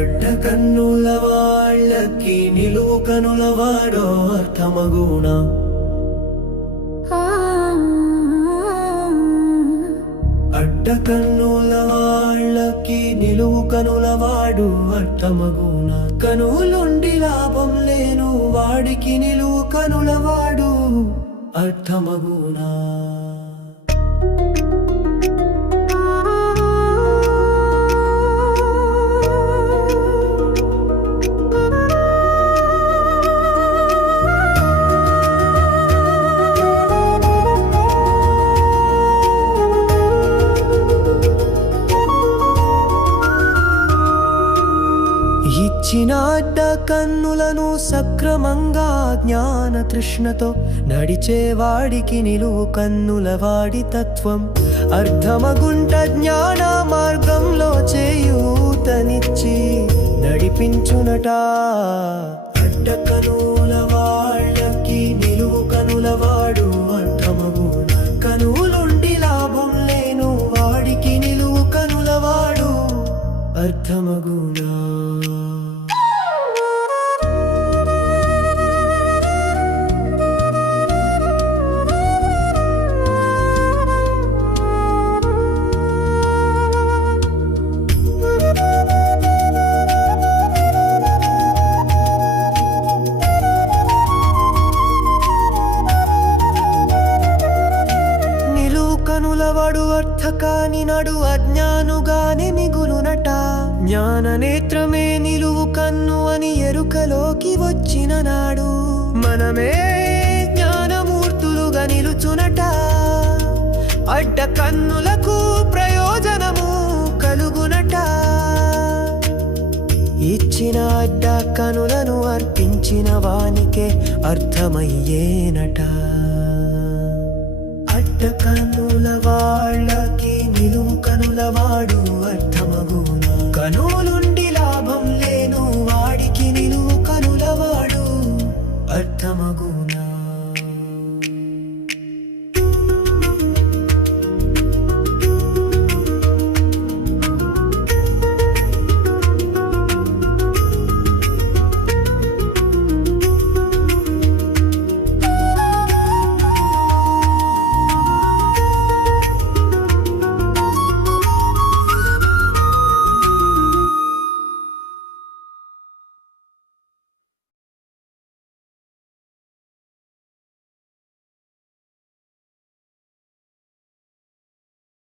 అడ్డ కన్నుల వాళ్ళకి నిలువు కనుల వాడో అర్థమగుణ. అడ్డ కన్నుల వాళ్ళకి నిలువు కనుల వాడు అర్థమగుణ. కనులుండి లాభం లేను వాడికి నిలువు కనుల వాడు అర్థమగుణ. ఇచ్చిన అడ్డ కన్నులను సక్రమంగా జ్ఞాన తృష్ణతో నడిచేవాడికి నిలువు కన్నుల వాడి తత్వం అర్థమగుంట. జ్ఞాన మార్గంలో చేయూతనిచ్చి నడిపించునట. అడ్డ కనుల వాళ్ళకి నిలువు కనుల వాడు అర్థమగుణ. కనులుండి లాభం లేను వాడికి నిలువు కనుల వాడు అర్థమగుణ. కనులవాడు అర్థకాని నడు అజ్ఞానుగానే మిగులునట. జ్ఞాన నేత్రమే నిలువు కన్ను అని ఎరుకలోకి వచ్చిన నాడు మనమే జ్ఞానమూర్తులుగా నిలుచునట. అడ్డ కన్నులకు ప్రయోజనము కలుగునట. ఇచ్చిన అడ్డ కనులను అర్పించిన వానికే అర్థమయ్యేనట. అడ్డ కన్నుల వాళ్ళ